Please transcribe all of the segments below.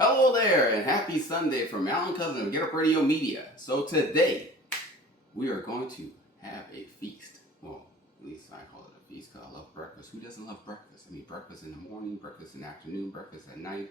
Hello there, and happy Sunday from Alan Cousin of Get Up Radio Media. So today, we are going to have a feast. Well, at least I call it a feast because I love breakfast. Who doesn't love breakfast? I mean, breakfast in the morning, breakfast in the afternoon, breakfast at night.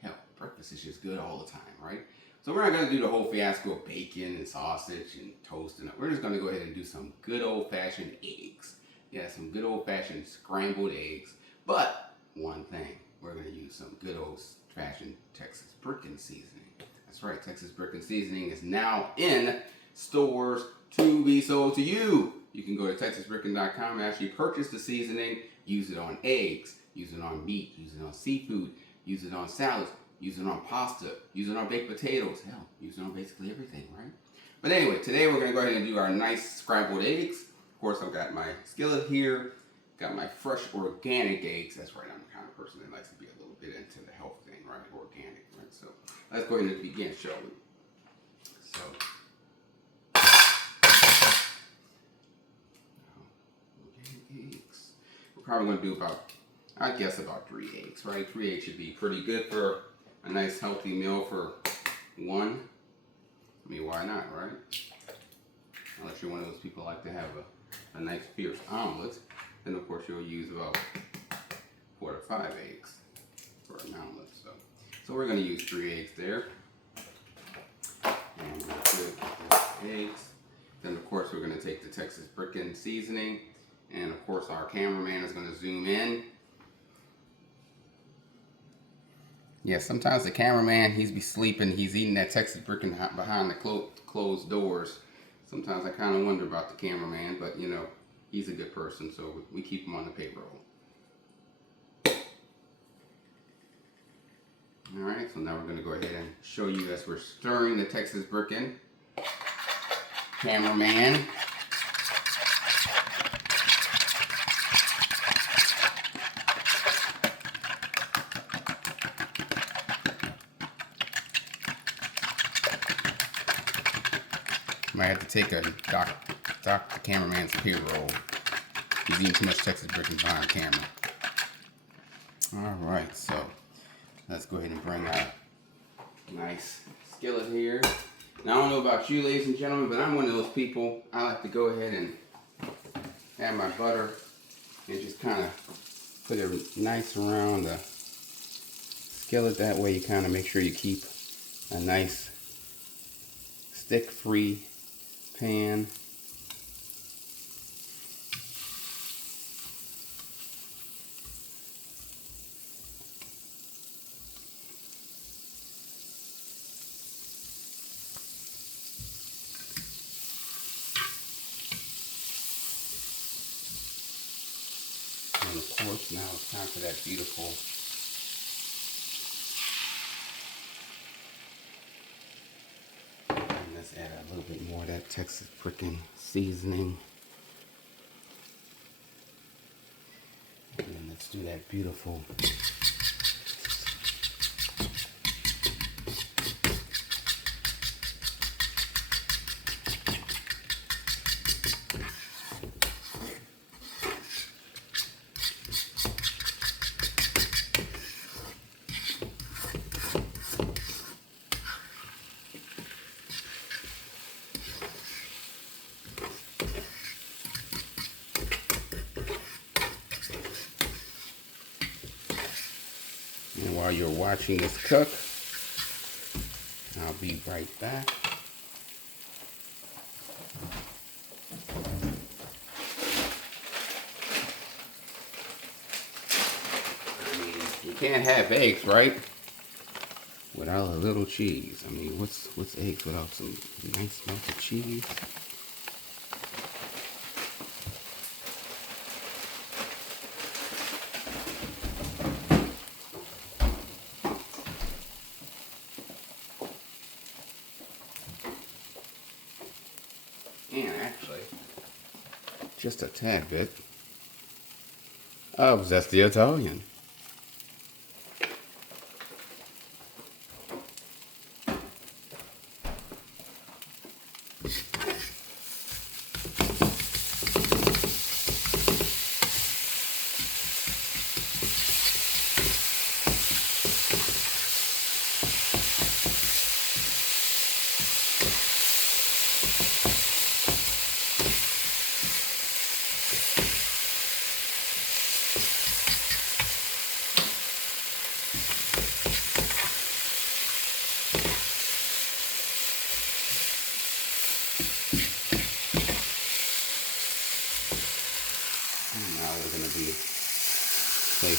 Hell, breakfast is just good all the time, right? So we're not going to do the whole fiasco of bacon and sausage and toast and we're just going to go ahead and do some good old-fashioned eggs. Yeah, some good old-fashioned scrambled eggs. But one thing, we're going to use some good old-fashioned Texas Bricken Seasoning. That's right, Texas Bricken Seasoning is now in stores to be sold to you. You can go to texasbricken.com and actually purchase the seasoning, use it on eggs, use it on meat, use it on seafood, use it on salads, use it on pasta, use it on baked potatoes, hell, use it on basically everything, right? But anyway, today we're going to go ahead and do our nice scrambled eggs. Of course, I've got my skillet here, got my fresh organic eggs. That's right, I'm the kind of person that likes to be a little bit into the health thing, right? Organic, right? So let's go ahead and begin, shall we? So, organic eggs. We're probably going to do about, I guess, about 3 eggs, right? 3 eggs should be pretty good for a nice healthy meal for one. I mean, why not, right? Unless you're one of those people who like to have a nice fierce omelet, then of course you'll use about 4 to 5 eggs for an omelet. So we're going to use 3 eggs there. And we're good with the eggs. Then of course we're going to take the Texas Bricken Seasoning, and of course our cameraman is going to zoom in. Yeah, sometimes the cameraman, he's be sleeping, he's eating that Texas Bricken behind the closed doors. Sometimes I kind of wonder about the cameraman, but you know, he's a good person, so we keep him on the payroll. Alright, so now we're going to go ahead and show you as we're stirring the Texas Bricken. Cameraman. Might have to take a dock the cameraman's payroll. He's eating too much Texas Bricken behind camera. Alright, so let's go ahead and bring our nice skillet here. Now I don't know about you, ladies and gentlemen, but I'm one of those people, I like to go ahead and add my butter and just kind of put it nice around the skillet. That way you kind of make sure you keep a nice stick-free pan. And of course now it's time for that beautiful let's add a little bit more of that Texas Bricken Seasoning. And then let's do that beautiful And while you're watching this cook, I'll be right back. I mean, you can't have eggs, right? Without a little cheese. I mean, what's eggs without some nice melted cheese? And actually, just a tad bit of zesty Italian.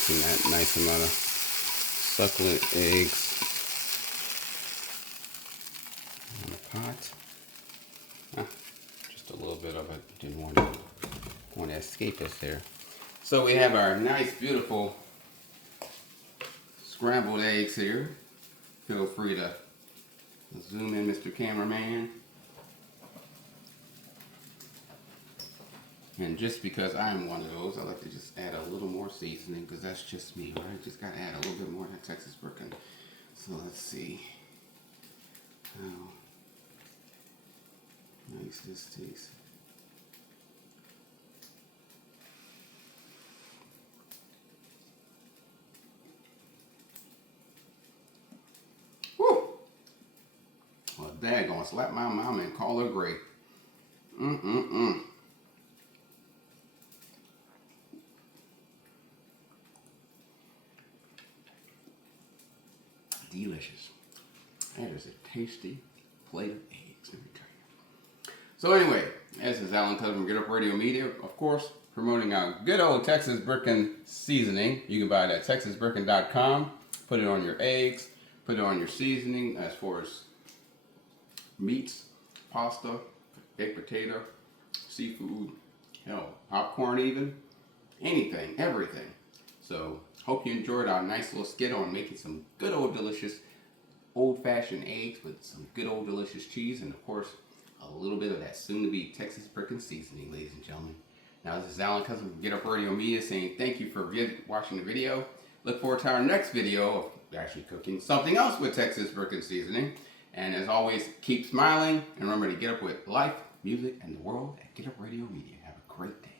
mixing that nice amount of succulent eggs in the pot. Just a little bit of it. Didn't want to escape us there. So we have our nice, beautiful scrambled eggs here. Feel free to zoom in, Mr. Cameraman. And just because I'm one of those, I like to just add a little more seasoning, because that's just me, right? Just gotta add a little bit more than Texas Bricken. So let's see how nice this tastes. Woo! Well, Dad gonna slap my mom and call her great. Delicious. That is a tasty plate of eggs, let me tell you. So anyway, this is Alan Cutler from Get Up Radio Media, of course, promoting our good old Texas Bricken Seasoning. You can buy it at texasbricken.com. Put it on your eggs, put it on your seasoning as far as meats, pasta, baked potato, seafood, hell, popcorn even, anything, everything. So, hope you enjoyed our nice little skit on making some good old delicious old-fashioned eggs with some good old delicious cheese, and of course, a little bit of that soon-to-be Texas Bricken Seasoning, ladies and gentlemen. Now, this is Alan Cousin from Get Up Radio Media saying thank you for watching the video. Look forward to our next video of actually cooking something else with Texas Bricken Seasoning. And as always, keep smiling, and remember to get up with life, music, and the world at Get Up Radio Media. Have a great day.